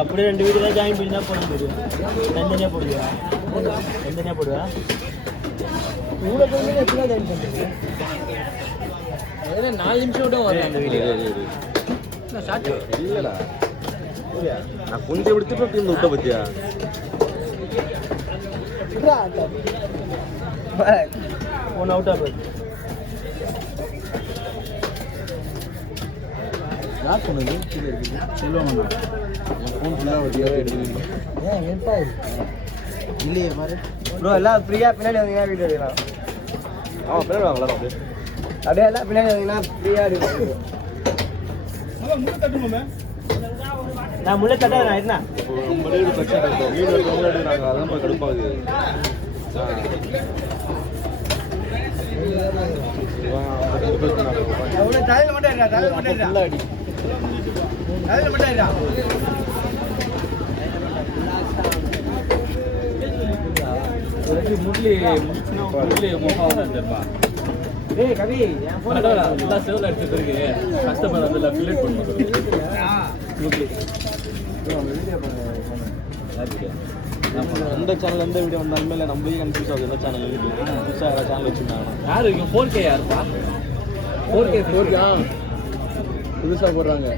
அப்படியே 2 வீடியோ தான் ஜாயின் பண்ணி தான் போட முடியும். தனித்தனியாக போடுவா தனித்தனியாக போடுவா இவ்வளோ பேர் எப்படிலாம் ஜாயின் பண்ணுறீங்க? 4 நிமிஷம் விட வரலாம் அந்த வீடியோ. இல்லைடா நான் கொஞ்சம் விடுத்துட்டு இந்த விட்ட பத்தியா ஒன்று அவுட் ஆகுது. யார் சொன்னது? செல்வமண்ணா. என் ஃபோன் ஃபுல்லாக வட்டியாக எடுக்கிறீங்க. ஏன் எப்பா இல்லையே பாரு ப்ரோ. எல்லாம் ஃப்ரீயாக பின்னாடி வந்தீங்கன்னா வீடியோ எடுக்கலாம். பின்னாடி வாங்கலாம் அப்படியே எல்லாம் பின்னாடி வந்தீங்கன்னா ஃப்ரீயாக எடுக்கலாம். நான் முள்ளே தட்டாது நான் என்ன மீன் எடுக்கிறாங்க. அதான் இப்போ கடுப்பாகுது. கவி செவல் அடிச்சது இருக்கு. கஸ்டமர் அதில் ஃபில்ட் பண்ணுவோம். எந்த சேனல் எந்த வீடியோ வந்தாலுமே இல்லை நம்ம கன்ஃபியூஸ் ஆகுது. எந்த சேனல் புதுசாக சேனல் வச்சுருந்தாங்க. யார் இருக்கு 4K யாருப்பா? 4K புதுசாக போடுறாங்க.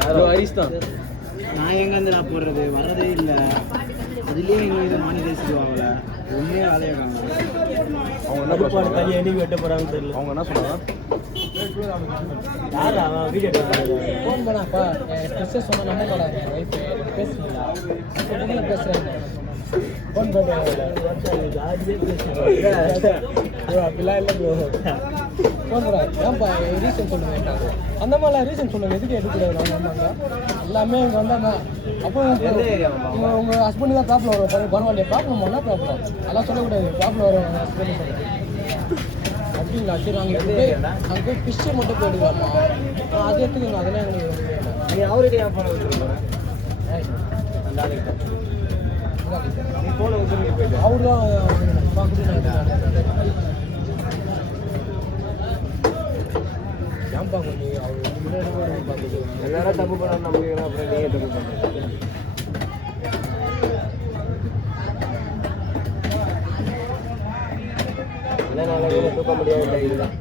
யாரோ ஐஸ் தான். நான் எங்கேருந்து நான் போடுறது வர்றதே இல்லை. அதுலேயே எங்கள் இது மானிடைஸ் ஆகல. ஒன்றே வேலையை காணும். அவங்க என்ன பண்ணுவாங்க? தனியாக என்னைக்கு வெட்ட போகிறாங்கன்னு தெரியல. அவங்க என்ன சொன்னாங்க? யார் அவன் வீடியோ ஃபோன் பண்ணாப்பா ட்ரெஸ்ஸஸ் சொன்னால் நம்ம போடாங்க. ஒய்ஃபு பேசுறீங்களா? பேசுகிறேன். ஃபோன் பண்ணுறாங்க. ஜாலியாக பேசுகிறேன். அப்படிலாம் இல்லை ப்ரோ. ஃபோன் பண்ணுறாங்க. ஏன்ப்பா ரீசன் சொல்ல வேண்டாம். அந்த மாதிரிலாம் ரீசன் சொல்லுங்கள். எதுக்கு எடுக்கக்கூடாது? அவங்க வந்தாங்க எல்லாமே இங்கே வந்தாங்க. அப்போ உங்கள் ஹஸ்பண்டு தான் ப்ராப்ளம் வரும். பரவாயில்லையா? ப்ராப்ளம் என்ன ப்ராப்ளம்? அதெல்லாம் சொல்லக்கூடாது. ப்ராப்ளம் வரும் உங்கள் ஹஸ்பண்டு சொல்லுங்கள். அப்படிங்களா? சரி அங்கே போய் ஃபிஷ்ஷை மட்டும் போயிடுவாமா? அது எடுத்துக்கோங்க. அதெல்லாம் எங்களுக்கு நீ அவர்கிட்ட ஏன் போன வச்சுருக்கோம்? அவரு தான் ஏன்பா கொஞ்சம் அவர் முன்னாடி எல்லாரும் தப்பு பண்ண நம்பிக்கலாம். அப்புறம் நீயே தப்பு பண்ண தூக்க முடியாது. இதுதான்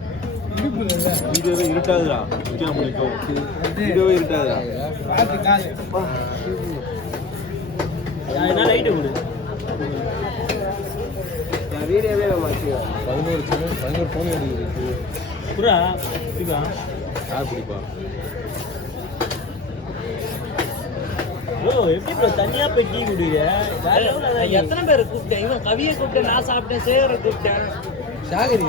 வீடியோவே இருட்டாதுடா. வீடியோவே இருட்டாதுடா. லைட்டு கொடு. வீடியோவே மாற்றிக்கலாம். 11 ஃபோன் எடுக்குது. புறா பிடிப்பா. யார் பிடிப்பா? எப்படி ப்ரோ தனியாக போய் டீ குடிக்கிற? எத்தனை பேரை கூப்பிட்டேன்? இவன் கவியை கூப்பிட்டேன், நான் சாப்பிட்டேன், சேகரை கூப்பிட்டேன். சாகரி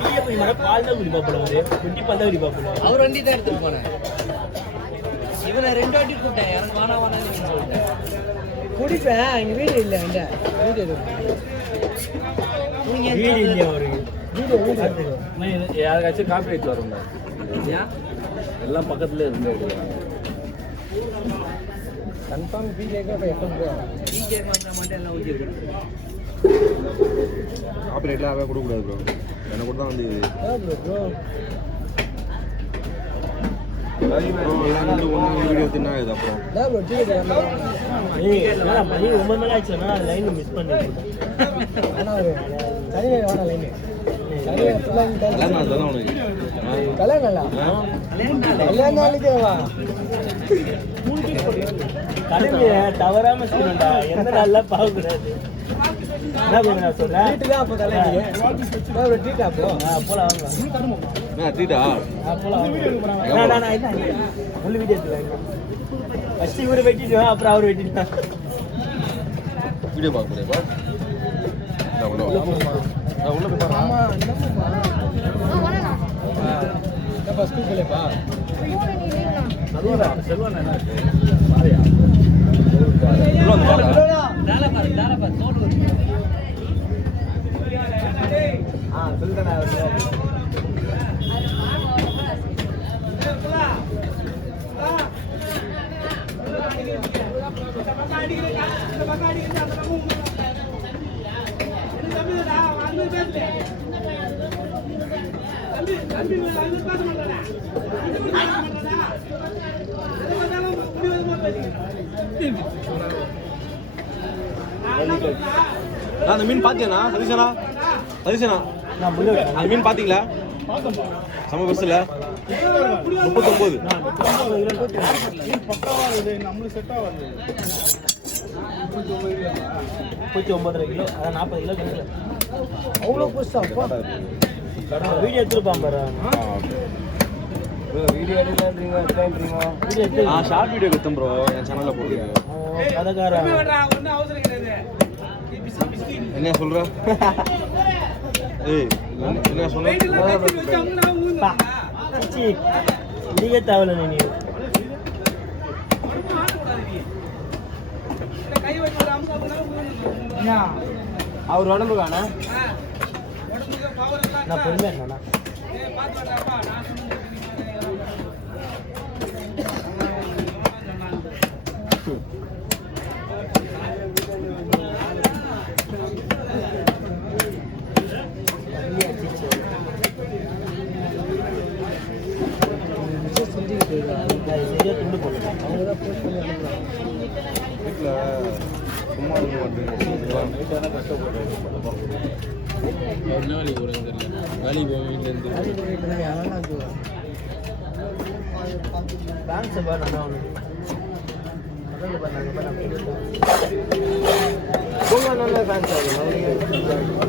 டீயை போய் மரம் பால் தான் குடிப்பா போல. குட்டி பால் தான் குடிப்பா போல. அவர் வண்டி தான் எடுத்துட்டு போனேன். இவனை 2 வாட்டி கூப்பிட்டேன். எனக்கு வானா வானான்னு சொல்லிட்டேன். குடிப்பேன். எங்கள் வீடு இல்லை. என்கிட்ட வீடு இல்லையா? அவருக்கு வீடு யாருக்காச்சும் காப்பி ரைட் வருங்க. எல்லாம் பக்கத்துல இருந்து கன்ஃபார்ம் பிஜேக்கு எப்போ பிஜேக்கு வந்தால் மட்டும் எல்லாம் ஊற்றிருக்கேன். காப்பி ரைட்லாம் அவன் கொடுக்கூடாது ப்ரோ. எனக்கு கூட தான் வந்து வீடியோ தின்னா இது அப்புறம் மணி 9 மேலே ஆச்சுன்னா லைன் மிஸ் பண்ணிருக்கேன். தவறாம செய்யணும்டா. எந்த நல்லா பார்க்கக்கூடாது. என்ன பண்ண சொல்றேன்? இவரு வெட்டிடுவா. அப்புறம் அவரு வெட்டிட்டா. வீடியோ பார்க்க முடியாப்பா. உள்ள போய் பாரு. ஆமா என்னப்பா ஸ்கூல் போலேப்பா? அதுவா செல்வன் என்ன மாரியா தால பாரு தோடு. சொல்றேன் அந்த மீன் பாத்தியாண்ணா சதீஷனா சதீஷனா அந்த மீன் பாத்தீங்களா சம பஸ்ல 39 39 கிலோ அதான் 40 கிலோ கிடைக்கல அவ்வளோ புதுசா வீடியோ எடுத்துருப்பான் பாரு வீடியோ எடுக்கலான்றீங்க ஷார்ட் வீடியோ எடுத்தேன் ப்ரோ என் சேனல்ல போடுறீங்க கதைக்காரன் என்ன சொல்ற ஏய் என்ன சொன்ன நீயே தேவல நீ அவர் உடம்புக்கான நான் பொறுமையா இருக்கேண்ணா வீட்டில் சும்மா இருக்க மாட்டேன் கஷ்டப்படுறேன் என்ன வேலைக்கு போகிறேன்னு தெரியல வேலைக்கு போவேன் வீட்டிலேருந்து டான்ஸ் பாரு நல்லா ஒன்று நல்லா ஃபேன்ஸ் ஆகும்